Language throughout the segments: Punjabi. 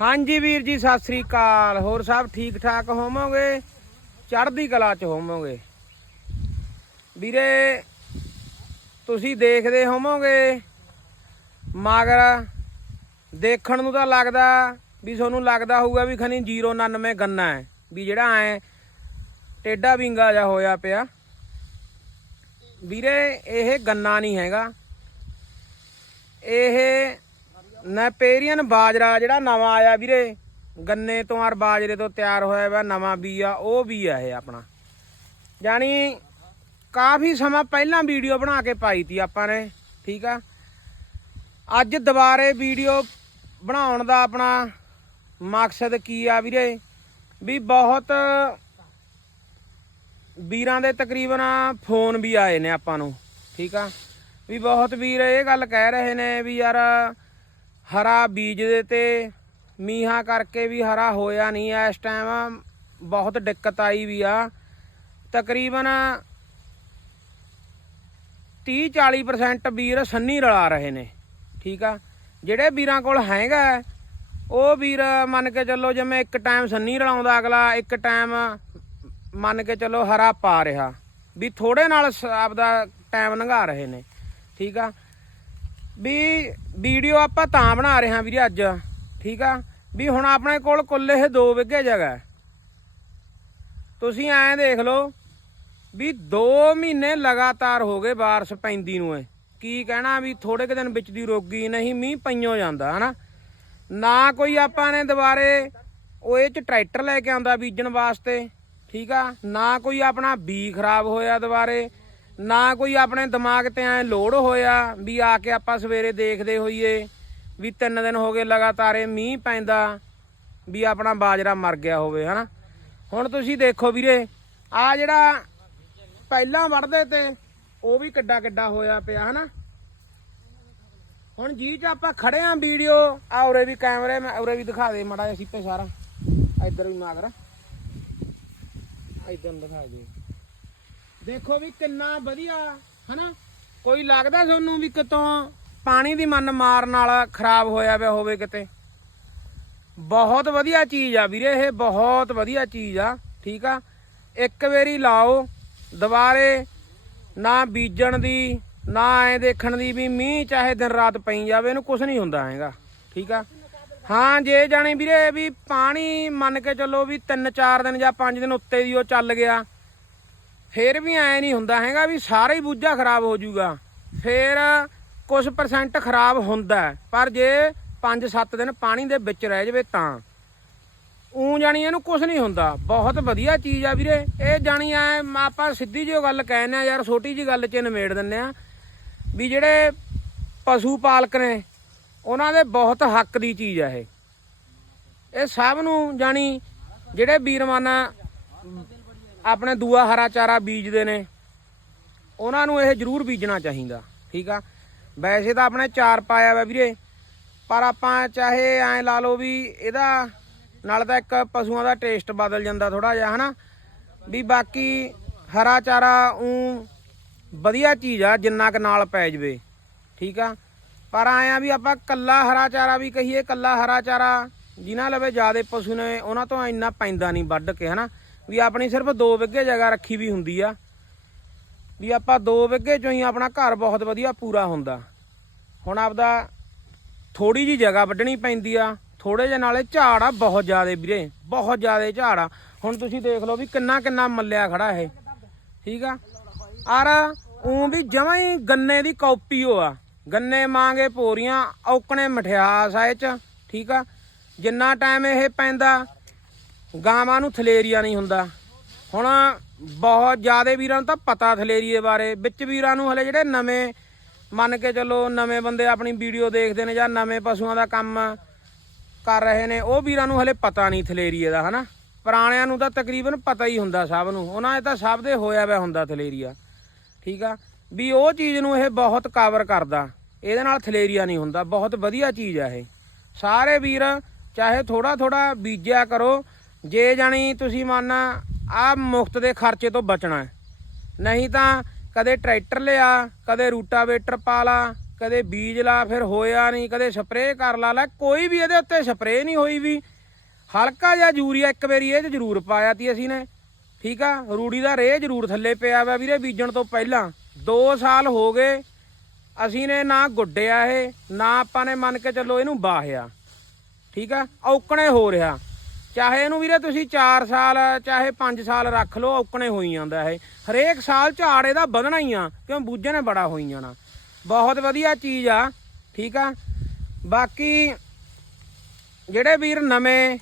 ਹਾਂਜੀ ਵੀਰ ਜੀ, ਸਤਿ ਸ੍ਰੀ ਅਕਾਲ। ਹੋਰ ਸਭ ਠੀਕ ਠਾਕ ਹੋਵੋਗੇ? ਚੜ੍ਹਦੀ ਕਲਾ ਚ ਹੋਵੋਗੇ। ਵੀਰੇ, ਤੁਸੀਂ ਦੇਖਦੇ ਹੋਵੋਗੇ, ਮਗਰ ਦੇਖਣ ਨੂੰ ਤਾਂ ਲੱਗਦਾ ਵੀ ਤੁਹਾਨੂੰ ਲੱਗਦਾ ਹੋਊਗਾ ਵੀ ਖਨੀ 099 ਗੰਨਾ ਹੈ, ਵੀ ਜਿਹੜਾ ਐ ਟੇਡਾ ਵਿੰਗਾ ਜਾ ਹੋਇਆ ਪਿਆ। ਵੀਰੇ, ਇਹ ਗੰਨਾ ਨਹੀਂ ਹੈਗਾ। ਇਹ ਨੈਪੇਰੀਅਨ ਬਾਜਰਾ ਜਿਹੜਾ ਨਵਾਂ ਆਇਆ ਵੀਰੇ, ਗੰਨੇ ਤੋਂ ਔਰ ਬਾਜਰੇ ਤੋਂ ਤਿਆਰ ਹੋਇਆ ਵਾ, ਨਵਾਂ ਬੀ ਆ, ਉਹ ਵੀ ਆ ਇਹ ਆਪਣਾ। ਜਾਨੀ ਕਾਫੀ ਸਮਾਂ ਪਹਿਲਾਂ ਵੀਡੀਓ ਬਣਾ ਕੇ ਪਾਈ ਤੀ ਆਪਾਂ ਨੇ, ਠੀਕ ਆ? ਅੱਜ ਦੁਬਾਰੇ ਵੀਡੀਓ ਬਣਾਉਣ ਦਾ ਆਪਣਾ ਮਕਸਦ ਕੀ ਆ ਵੀਰੇ? ਵੀ ਬਹੁਤ ਵੀਰਾਂ ਦੇ ਤਕਰੀਬਨ ਫੋਨ ਵੀ ਆਏ ਨੇ ਆਪਾਂ ਨੂੰ, ਠੀਕ ਆ? ਵੀ ਬਹੁਤ ਵੀਰ ਇਹ ਗੱਲ ਕਹਿ ਰਹੇ ਨੇ ਵੀ ਯਾਰ ਹਰਾ ਬੀਜ ਦੇ ਤੇ ਮੀਂਹਾਂ ਕਰਕੇ ਵੀ ਹਰਾ ਹੋਇਆ ਨਹੀਂ ਇਸ ਟਾਈਮ ਬਹੁਤ ਦਿੱਕਤ ਆਈ ਵੀ ਆ। ਤਕਰੀਬਨ 30 40% ਵੀਰ ਸੰਨੀ ਰਲਾ ਰਹੇ ਨੇ, ਠੀਕ ਆ? ਜਿਹੜੇ ਵੀਰਾਂ ਕੋਲ ਹੈਗਾ, ਉਹ ਵੀਰ ਮੰਨ ਕੇ ਚੱਲੋ ਜਿਵੇਂ ਇੱਕ ਟਾਈਮ ਸੰਨੀ ਰਲਾਉਂਦਾ, ਅਗਲਾ ਇੱਕ ਟਾਈਮ ਮੰਨ ਕੇ ਚੱਲੋ ਹਰਾ ਪਾ ਰਿਹਾ। ਵੀ ਥੋੜੇ ਨਾਲ ਆਪਦਾ ਟਾਈਮ ਲੰਘਾ ਰਹੇ ਨੇ, ਠੀਕ ਆ? ਵੀ ਵੀਡੀਓ ਆਪਾਂ ਤਾਂ ਬਣਾ ਰਹੇ ਹਾਂ ਵੀਰੇ ਅੱਜ, ਠੀਕ ਆ? ਵੀ ਹੁਣ ਆਪਣੇ ਕੋਲ ਕੁੱਲ ਇਹ 2 ਵਿਗੇ ਜਗ੍ਹਾ ਤੁਸੀਂ ਐਂ ਦੇਖ ਲਓ ਵੀ 2 ਮਹੀਨੇ ਲਗਾਤਾਰ ਹੋ ਗਏ ਬਾਰਿਸ਼ ਪੈਂਦੀ ਨੂੰ ਏ ਕੀ ਕਹਿਣਾ ਵੀ ਥੋੜੇ ਕੁ ਦਿਨ ਵਿੱਚ ਦੀ ਰੋਗੀ ਨਹੀਂ ਮੀਂਹ ਪਈਓ ਜਾਂਦਾ, ਹਨਾ? ਨਾ ਕੋਈ ਆਪਾਂ ਨੇ ਦੁਬਾਰੇ ਉਹ ਇਹ ਚ ਟਰੈਕਟਰ ਲੈ ਕੇ ਆਉਂਦਾ ਬੀਜਣ ਵਾਸਤੇ, ਠੀਕ ਆ? ਨਾ ਕੋਈ ਆਪਣਾ ਬੀ ਖਰਾਬ ਹੋਇਆ ਦੁਬਾਰੇ ਨਾ ਕੋਈ ਆਪਣੇ ਦਿਮਾਗ ਤੇ ਐ ਲੋਡ ਹੋਇਆ ਵੀ ਆ ਕੇ ਆਪਾਂ ਸਵੇਰੇ ਦੇਖਦੇ ਹੋਈਏ ਵੀ ਤਿੰਨ ਦਿਨ ਹੋ ਗਏ ਲਗਾਤਾਰ ਮੀਂਹ ਪੈਂਦਾ ਵੀ ਆਪਣਾ ਬਾਜਰਾ ਮਰ ਗਿਆ ਹੋਵੇ, ਹਨਾ? ਹੁਣ ਤੁਸੀਂ ਦੇਖੋ ਵੀਰੇ ਆ ਜਿਹੜਾ ਪਹਿਲਾਂ ਵੜਦੇ ਤੇ ਉਹ ਵੀ ਕਿੱਡਾ ਕਿੱਡਾ ਹੋਇਆ ਪਿਆ, ਹਨਾ? ਹੁਣ ਜੀ ਚ ਆਪਾਂ ਖੜੇ ਆਂ ਵੀਡੀਓ, ਆ ਉਰੇ ਵੀ ਕੈਮਰੇ, ਮੈਂ ਉਰੇ ਵੀ ਦਿਖਾ ਦੇ ਮੜਾ ਜਿਹਾ ਸਿੱਪੇ ਸਾਰਾ। ਇੱਧਰ ਵੀ ਮਾਗਰ ਇੱਧਰ ਦਿਖਾ ਦੇ। ਦੇਖੋ ਵੀ ਕਿੰਨਾ ਵਧੀਆ, ਹਨਾ? ਕੋਈ ਲੱਗਦਾ ਤੁਹਾਨੂੰ ਵੀ ਕਿਤੋਂ ਪਾਣੀ ਦੀ ਮਨ ਮਾਰ ਨਾਲ ਖਰਾਬ ਹੋਇਆ ਪਿਆ ਹੋਵੇ ਕਿਤੇ? ਬਹੁਤ ਵਧੀਆ ਚੀਜ਼ ਆ ਵੀਰੇ, ਇਹ ਬਹੁਤ ਵਧੀਆ ਚੀਜ਼ ਆ, ਠੀਕ ਆ? ਇੱਕ ਵਾਰੀ ਲਾਓ, ਦੁਬਾਰੇ ਨਾ ਬੀਜਣ ਦੀ, ਨਾ ਐ ਦੇਖਣ ਦੀ ਵੀ ਮੀਂਹ ਚਾਹੇ ਦਿਨ ਰਾਤ ਪਈ ਜਾਵੇ, ਇਹਨੂੰ ਕੁਝ ਨਹੀਂ ਹੁੰਦਾ ਹੈਗਾ, ਠੀਕ ਆ? ਹਾਂ, ਜੇ ਜਾਣੀ ਵੀਰੇ ਵੀ ਪਾਣੀ ਮੰਨ ਕੇ ਚੱਲੋ ਵੀ 3-4 ਦਿਨ ਜਾਂ 5 ਦਿਨ ਉੱਤੇ ਦੀ ਉਹ ਚੱਲ ਗਿਆ ਫੇਰ ਵੀ ਐ ਨਹੀਂ ਹੁੰਦਾ ਹੈਗਾ ਵੀ ਸਾਰਾ ਹੀ ਬੂਝਾ ਖਰਾਬ ਹੋ ਜਾਊਗਾ। ਫੇਰ ਕੁਝ ਪਰਸੈਂਟ ਖਰਾਬ ਹੁੰਦਾ ਪਰ ਜੇ 5-7 ਦਿਨ ਪਾਣੀ ਦੇ ਵਿੱਚ ਰਹਿ ਜਾਵੇ ਤਾਂ। ਉਂ ਜਾਣੀ ਇਹਨੂੰ ਕੁਝ ਨਹੀਂ ਹੁੰਦਾ। ਬਹੁਤ ਵਧੀਆ ਚੀਜ਼ ਆ ਵੀਰੇ। ਇਹ ਜਾਣੀ ਐ ਆਪਾਂ ਸਿੱਧੀ ਜਿਹੀ ਗੱਲ ਕਹਿੰਦੇ ਆ ਯਾਰ, ਛੋਟੀ ਜਿਹੀ ਗੱਲ 'ਚ ਨਿਮੇੜ ਦਿੰਨੇ ਆ ਵੀ ਜਿਹੜੇ ਪਸ਼ੂ ਪਾਲਕ ਨੇ, ਉਹਨਾਂ ਦੇ ਬਹੁਤ ਹੱਕ ਦੀ ਚੀਜ਼ ਆ ਇਹ। ਇਹ ਸਭ ਨੂੰ ਜਾਣੀ ਜਿਹੜੇ ਵੀਰਮਾਨ ਆਪਣੇ ਦੂਆ ਹਰਾ ਚਾਰਾ ਬੀਜਦੇ ਨੇ। ਉਹਨਾਂ ਨੂੰ ਇਹ ਜ਼ਰੂਰ ਬੀਜਣਾ ਚਾਹੀਦਾ, ਠੀਕ ਆ? ਵੈਸੇ ਤਾਂ ਆਪਣੇ ਚਾਰ ਪਾਇਆ ਵਾ ਵੀਰੇ, ਪਰ ਆਪਾਂ ਚਾਹੇ ਐ ਲਾ ਲਓ ਵੀ ਇਹਦਾ ਨਾਲ ਤਾਂ ਇੱਕ ਪਸ਼ੂਆਂ ਦਾ ਟੇਸਟ ਬਦਲ ਜਾਂਦਾ ਥੋੜਾ ਜਿਹਾ, ਹਨਾ? ਵੀ ਬਾਕੀ ਹਰਾ ਚਾਰਾ ਉਂ ਵਧੀਆ ਚੀਜ਼ ਆ, ਜਿੰਨਾ ਕ ਨਾਲ ਪੈ ਜਵੇ, ਠੀਕ ਆ? ਪਰ ਆਇਆ ਵੀ ਆਪਾਂ ਕੱਲਾ ਹਰਾ ਚਾਰਾ ਵੀ ਕਹੀਏ, ਕੱਲਾ ਹਰਾ ਚਾਰਾ ਜਿਨ੍ਹਾਂ ਲਵੇ ਜਿਆਦੇ ਪਸ਼ੂ ਨੇ, ਉਹਨਾਂ ਤੋਂ ਇੰਨਾ ਪੈਂਦਾ ਨਹੀਂ ਵੱਢ ਕੇ, ਹਨਾ? ਵੀ ਆਪਣੀ ਸਿਰਫ 2 ਵਿਗੇ ਜਗ੍ਹਾ ਰੱਖੀ ਵੀ ਹੁੰਦੀ ਆ। ਵੀ ਆਪਾਂ 2 ਵਿੱਗੇ ਚੋਂ ਹੀ ਆਪਣਾ ਘਰ ਬਹੁਤ ਵਧੀਆ ਪੂਰਾ ਹੁੰਦਾ। ਹੁਣ ਆਪਦਾ ਥੋੜੀ ਜੀ ਜਗ੍ਹਾ ਵੱਢਣੀ ਪੈਂਦੀ ਆ। ਥੋੜੇ ਜਿਹੇ ਨਾਲੇ ਝਾੜ ਆ ਬਹੁਤ ਜ਼ਿਆਦੇ ਵੀਰੇ, ਬਹੁਤ ਜ਼ਿਆਦੇ ਝਾੜ ਆ। ਹੁਣ ਤੁਸੀਂ ਦੇਖ ਲਓ ਵੀ ਕਿੰਨਾ ਕਿੰਨਾ ਮੱਲਿਆ ਖੜਾ ਇਹ। ਠੀਕ ਆ? ਔਰ ਉਹ ਵੀ ਜਮਾਂ ਹੀ ਗੰਨੇ ਦੀ ਕਾਪੀ ਓ ਆ। ਗੰਨੇ ਮਾਂਗੇ ਪੋਰੀਆਂ, ਔਕਣੇ ਮਠਿਆਸ ਆ ਇਹ ਚ। ਠੀਕ ਆ? ਜਿੰਨਾ ਟਾਈਮ ਇਹ ਪੈਂਦਾ ਗਾਵਾਂ ਨੂੰ ਥਲੇਰੀਆ ਨਹੀਂ ਹੁੰਦਾ। ਹੁਣ ਬਹੁਤ ਜ਼ਿਆਦਾ ਵੀਰਾਂ ਨੂੰ ਤਾਂ ਪਤਾ ਥਲੇਰੀਏ ਬਾਰੇ। ਵਿੱਚ ਵੀਰਾਂ ਨੂੰ ਹਲੇ ਜਿਹੜੇ ਨਵੇਂ, ਮੰਨ ਕੇ ਚੱਲੋ ਨਵੇਂ ਬੰਦੇ ਆਪਣੀ ਵੀਡੀਓ ਦੇਖਦੇ ਨੇ ਜਾਂ ਨਵੇਂ ਪਸ਼ੂਆਂ ਦਾ ਕੰਮ ਕਰ ਰਹੇ ਨੇ, ਉਹ ਵੀਰਾਂ ਨੂੰ ਹਲੇ ਪਤਾ ਨਹੀਂ ਥਲੇਰੀਏ ਦਾ, ਹਨਾ? ਪੁਰਾਣਿਆਂ ਨੂੰ ਤਾਂ ਤਕਰੀਬਨ ਪਤਾ ਹੀ ਹੁੰਦਾ ਸਭ ਨੂੰ। ਉਹਨਾਂ ਇਹ ਤਾਂ ਸਭ ਦੇ ਹੋਇਆ ਪਿਆ ਹੁੰਦਾ ਥਲੇਰੀਆ, ਠੀਕ ਆ? ਵੀ ਉਹ ਚੀਜ਼ ਨੂੰ ਇਹ ਬਹੁਤ ਕਵਰ ਕਰਦਾ। ਇਹਦੇ ਨਾਲ ਥਲੇਰੀਆ ਨਹੀਂ ਹੁੰਦਾ। ਬਹੁਤ ਵਧੀਆ ਚੀਜ਼ ਆ ਇਹ। ਸਾਰੇ ਵੀਰ ਚਾਹੇ ਥੋੜਾ ਥੋੜਾ ਬੀਜਿਆ ਕਰੋ ਜੇ ਜਾਣੀ ਤੁਸੀਂ ਮੰਨ ਆ ਮੁਫਤ ਦੇ ਖਰਚੇ ਤੋਂ ਬਚਣਾ ਨਹੀਂ ਤਾਂ ਕਦੇ ਟਰੈਕਟਰ ਲਿਆ, ਕਦੇ ਰੂਟਾਵੇਟਰ ਪਾ ਲਾ, ਕਦੇ ਬੀਜ ਲਾ, ਫਿਰ ਹੋਇਆ ਨਹੀਂ, ਕਦੇ ਸਪਰੇਅ ਕਰ ਲਾ, ਲੈ ਕੋਈ ਵੀ ਇਹਦੇ ਉੱਤੇ ਸਪਰੇਅ ਨਹੀਂ ਹੋਈ ਵੀ। ਹਲਕਾ ਜਿਹਾ ਯੂਰੀਆ ਇੱਕ ਵਾਰੀ ਇਹ 'ਚ ਜ਼ਰੂਰ ਪਾਇਆ ਤੀ ਅਸੀਂ ਨੇ। ਠੀਕ ਆ, ਰੂੜੀ ਦਾ ਰੇਹ ਜ਼ਰੂਰ ਥੱਲੇ ਪਿਆ ਵਾ ਵੀਰੇ ਬੀਜਣ ਤੋਂ ਪਹਿਲਾਂ। 2 ਸਾਲ ਹੋ ਗਏ, ਅਸੀਂ ਨੇ ਨਾ ਗੁੱਡਿਆ ਇਹ, ਨਾ ਆਪਾਂ ਨੇ ਮੰਨ ਕੇ ਚੱਲੋ ਇਹਨੂੰ ਬਾਹਿਆ। ਠੀਕ ਆ, ਔਕਣੇ ਹੋ ਰਿਹਾ। ਚਾਹੇ ਇਹਨੂੰ ਵੀਰੇ ਤੁਸੀਂ 4 ਸਾਲ, ਚਾਹੇ 5 ਸਾਲ ਰੱਖ ਲਓ, ਔਕਣੇ ਹੋਈ ਜਾਂਦਾ ਇਹ। ਹਰੇਕ ਸਾਲ ਝਾੜ ਇਹਦਾ ਵਧਣਾ ਹੀ ਆ, ਕਿਉਂ ਬੂਝੇ ਨੇ ਬੜਾ ਹੋਈ ਜਾਣਾ। ਬਹੁਤ ਵਧੀਆ ਚੀਜ਼ ਆ, ਠੀਕ ਆ? ਬਾਕੀ ਜਿਹੜੇ ਵੀਰ ਨਵੇਂ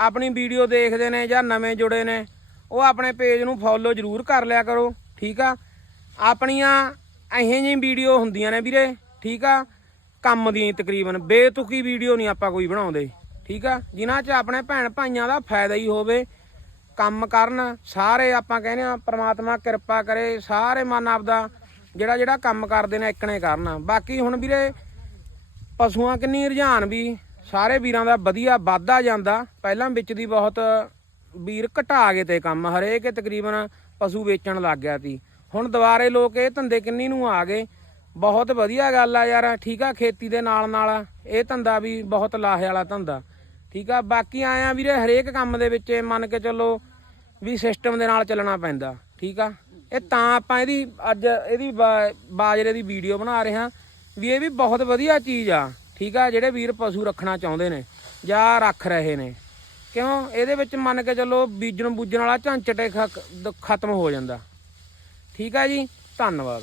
ਆਪਣੀ ਵੀਡੀਓ ਦੇਖਦੇ ਨੇ ਜਾਂ ਨਵੇਂ ਜੁੜੇ ਨੇ, ਉਹ ਆਪਣੇ ਪੇਜ ਨੂੰ ਫੋਲੋ ਜ਼ਰੂਰ ਕਰ ਲਿਆ ਕਰੋ, ਠੀਕ ਆ? ਆਪਣੀਆਂ ਇਹੋ ਜਿਹੀ ਵੀਡੀਓ ਹੁੰਦੀਆਂ ਨੇ ਵੀਰੇ, ਠੀਕ ਆ? ਕੰਮ ਦੀਆਂ ਤਕਰੀਬਨ, ਬੇਤੁਕੀ ਵੀਡੀਓ ਨਹੀਂ ਆਪਾਂ ਕੋਈ ਬਣਾਉਂਦੇ। ਠੀਕ ਆ? ਜਿਨ੍ਹਾਂ 'ਚ ਆਪਣੇ ਭੈਣ ਭਾਈਆਂ ਦਾ ਫਾਇਦਾ ਹੀ ਹੋਵੇ, ਕੰਮ ਕਰਨ, ਸਾਰੇ ਆਪਾਂ ਕਹਿੰਦੇ ਆ ਪ੍ਰਮਾਤਮਾ ਕਿਰਪਾ ਕਰੇ, ਸਾਰੇ ਮਨ ਆਪਦਾ ਜਿਹੜਾ ਜਿਹੜਾ ਕੰਮ ਕਰਦੇ ਨੇ ਇਕਣੇ ਕਰਨ। ਬਾਕੀ ਹੁਣ ਵੀਰੇ ਪਸ਼ੂਆਂ ਕਿੰਨੀ ਰੁਝਾਨ ਵੀ, ਸਾਰੇ ਵੀਰਾਂ ਦਾ ਵਧੀਆ ਵਾਧਾ ਜਾਂਦਾ। ਪਹਿਲਾਂ ਵਿੱਚ ਦੀ ਬਹੁਤ ਵੀਰ ਘਟਾ ਗਏ ਤੇ ਕੰਮ, ਹਰੇਕ ਤਕਰੀਬਨ ਪਸ਼ੂ ਵੇਚਣ ਲੱਗ ਗਿਆ ਸੀ। ਹੁਣ ਦੁਬਾਰੇ ਲੋਕ ਇਹ ਧੰਦੇ ਕਿੰਨੀ ਨੂੰ ਆ ਗਏ। ਬਹੁਤ ਵਧੀਆ ਗੱਲ ਆ ਯਾਰ, ਠੀਕ ਆ ਖੇਤੀ ਦੇ ਨਾਲ ਨਾਲ ਇਹ ਧੰਦਾ ਵੀ ਬਹੁਤ ਲਾਹੇ ਵਾਲਾ ਧੰਦਾ। ਠੀਕ ਆ, ਬਾਕੀ ਆਇਆ ਵੀਰੇ ਹਰੇਕ ਕੰਮ ਦੇ ਵਿੱਚ, ਮੰਨ ਕੇ ਚੱਲੋ ਵੀ ਸਿਸਟਮ ਦੇ ਨਾਲ ਚੱਲਣਾ ਪੈਂਦਾ, ਠੀਕ ਆ। ਇਹ ਤਾਂ ਆਪਾਂ ਇਹਦੀ ਅੱਜ ਇਹਦੀ ਬਾਜਰੇ ਦੀ ਵੀਡੀਓ ਬਣਾ ਰਹੇ ਹਾਂ ਵੀ ਇਹ ਵੀ ਬਹੁਤ ਵਧੀਆ ਚੀਜ਼ ਆ, ਠੀਕ ਆ, ਜਿਹੜੇ ਵੀਰ ਪਸ਼ੂ ਰੱਖਣਾ ਚਾਹੁੰਦੇ ਨੇ ਜਾਂ ਰੱਖ ਰਹੇ ਨੇ। ਕਿਉਂ? ਇਹਦੇ ਵਿੱਚ ਮੰਨ ਕੇ ਚੱਲੋ ਬੀਜਣ ਬੂਜਣ ਵਾਲਾ ਝਾਂਚਟੇ ਖਤਮ ਹੋ ਜਾਂਦਾ। ਠੀਕ ਆ ਜੀ, ਧੰਨਵਾਦ।